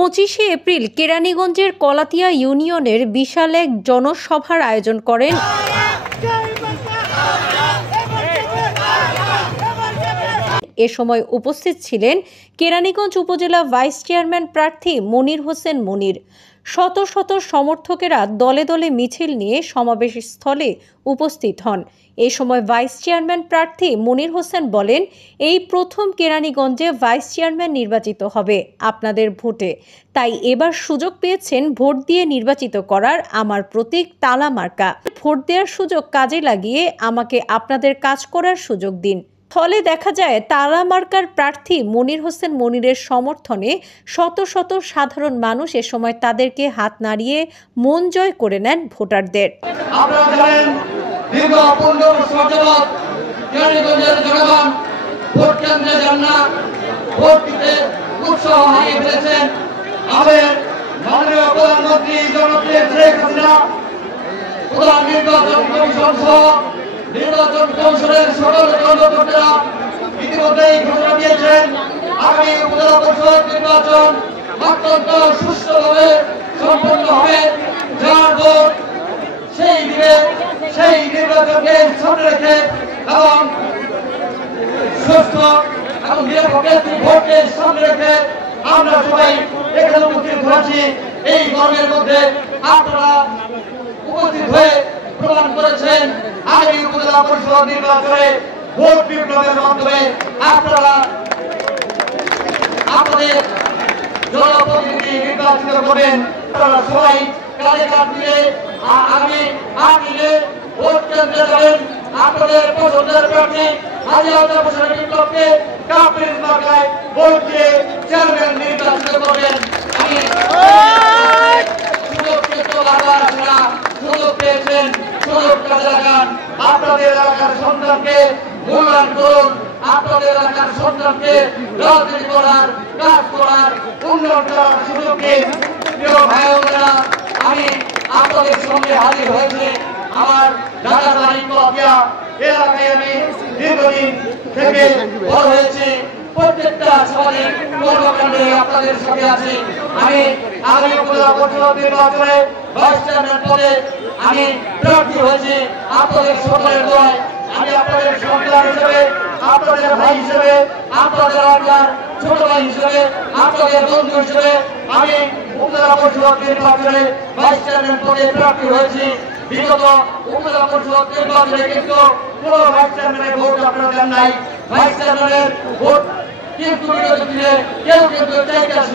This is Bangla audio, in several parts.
25শে এপ্রিল কেরানীগঞ্জের কলাতিয়া ইউনিয়নের বিশাল এক জনসভার আয়োজন করেন এ সময় উপস্থিত ছিলেন কেরানীগঞ্জ উপজেলা ভাইস চেয়ারম্যান প্রার্থী মনির হোসেন মনির। শত শত সমর্থকেরা দলে দলে মিছিল নিয়ে সমাবেশ স্থলে উপস্থিত হন। এ সময় ভাইস চেয়ারম্যান প্রার্থী মনির হোসেন বলেন, এই প্রথম কেরানীগঞ্জে ভাইস চেয়ারম্যান নির্বাচিত হবে আপনাদের ভোটে, তাই এবার সুযোগ পেয়েছেন ভোট দিয়ে নির্বাচিত করার। আমার প্রতীক তালা মার্কা, ভোট দেওয়ার সুযোগ কাজে লাগিয়ে আমাকে আপনাদের কাজ করার সুযোগ দিন। ফলে দেখা যায় তালা মার্কার প্রার্থী মনির হোসেন মনিরের সমর্থনে শত শত সাধারণ মানুষ এ সময় তাদেরকে হাত নাড়িয়ে মন জয় করে নেন ভোটারদের। আপনারা জানেন, দীর্ঘ 15 বছর যাবৎ কেরানীগঞ্জের জনগণ ভোট কেন্দ্রে যান না, ভোট দিতে উৎসাহ হারিয়ে ফেলেছেন। আমাদের মাননীয় প্রধানমন্ত্রী জনপ্রিয় শেখ হাসিনা প্রধান নির্বাচন কমিশন সহ নির্বাচন কমিশনের সকল কর্মকর্তারা ইতিমধ্যেই ঘোষণা দিয়েছেন, আগামী উপজেলা পরিষদ নির্বাচন অত্যন্ত সুষ্ঠুভাবে সম্পন্ন হবে। যার ভোট সেই দিবে, সেই নির্বাচনকে সামনে রেখে এবং সুস্থ এবং নিরপেক্ষ ভোটকে সামনে রেখে আমরা সবাই এখানে উপস্থিত হয়েছি। এই গর্বের মধ্যে আপনারা উপস্থিত হয়ে প্রমাণ করেছেন আগামী উপজেলা পরিষদ নির্বাচনে ভোট বিপ্লবের মাধ্যমে আপনারা আপনাদের জনপ্রতিনিধি নির্বাচিত করবেন। আপনারা সবাই কাজে কাজ দিলে আগামী 8 দিনে ভোট কেন্দ্রে যাবেন। আপনাদের পছন্দের প্রার্থী হাজী আলতাফ হোসেন বিপ্লবকে কাপড়ের মার্কায় ভোট দিয়ে চেয়ারম্যান নির্বাচিত করবেন। আমি সুযোগ পেয়েছেন, সুযোগ কাজে লাগান। আপনাদের এলাকার সন্তানকে মূল্যায়ন করুন, আপনাদের এলাকার সন্তানকে রাজনীতি করার, কাজ করার, উন্নয়ন করার সুযোগ দিন। প্রিয় ভাই বোনেরা, আমি আপনাদের সঙ্গে হাজির হয়েছি। আমার ঢাকা বাড়ি কলাতিয়া এলাকায় আমি দীর্ঘদিন থেকে বড় হয়েছি। প্রত্যেকটা সামাজিক কর্মকাণ্ডে আপনাদের সাথে আছি। আমি আগামী উপজেলা পরিষদ নির্বাচনে ভাইস চেয়ারম্যান পদে আমি প্রার্থী হয়েছি। আপনাদের সকলের দোয়ায় আমি আপনাদের সন্তান হিসেবে, আপনাদের ভাই হিসেবে, আপনাদের এলাকার ছোট ভাই হিসেবে, আপনাদের বন্ধু হিসেবে আমি উপজেলা পরিষদ নির্বাচনে ভাইস চেয়ারম্যান পদে প্রার্থী হয়েছি। বিগত উপজেলা পরিষদ নির্বাচনে কিন্তু কোন ভাইস চেয়ারম্যানের ভোট আপনারা দেন নাই। ভাইস চেয়ারম্যানের ভোট কিন্তু কেউ কিন্তু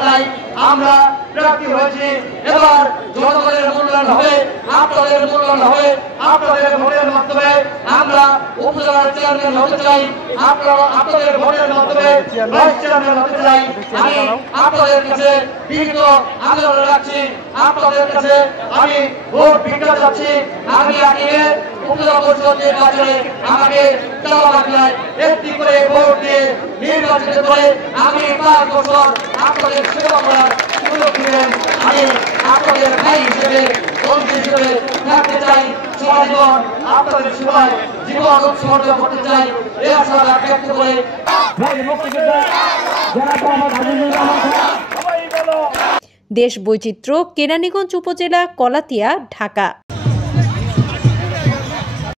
নাই। আমরা প্রার্থী হয়েছি। এবার জনগণের মূল্যায়ন হবে, আপনাদের মূল্যায়ন হবে। আপনাদের ভোটের মাধ্যমে আমরা উপজেলার চেয়ারম্যান হতে চাই। আপনাদের ভোটের মাধ্যমে ভাইস চেয়ারম্যান হতে চাই। আমি আপনাদের কাছে বিনীত আবেদন রাখছি, আপনাদের কাছে আমি ভোট ভিক্ষা চাচ্ছি। আমি আগে উপজেলা পরিষদ নির্বাচনে আমাকে তালা মার্কায় একটি করে ভোট দিয়ে নির্বাচিত করে আমি 5 বছর আপনাদের সেবা করার সুযোগ দিলেন। আমি আপনাদের ভাই হিসেবে, বন্ধু হিসেবে থাকতে চাই। জীবন আপনাদের সেবায় জীবন উৎসর্গ করতে চাই। এই আশা ব্যক্ত করে দেশ বৈচিত্র্য, কেরানীগঞ্জ উপজেলা, কলাতিয়া, ঢাকা।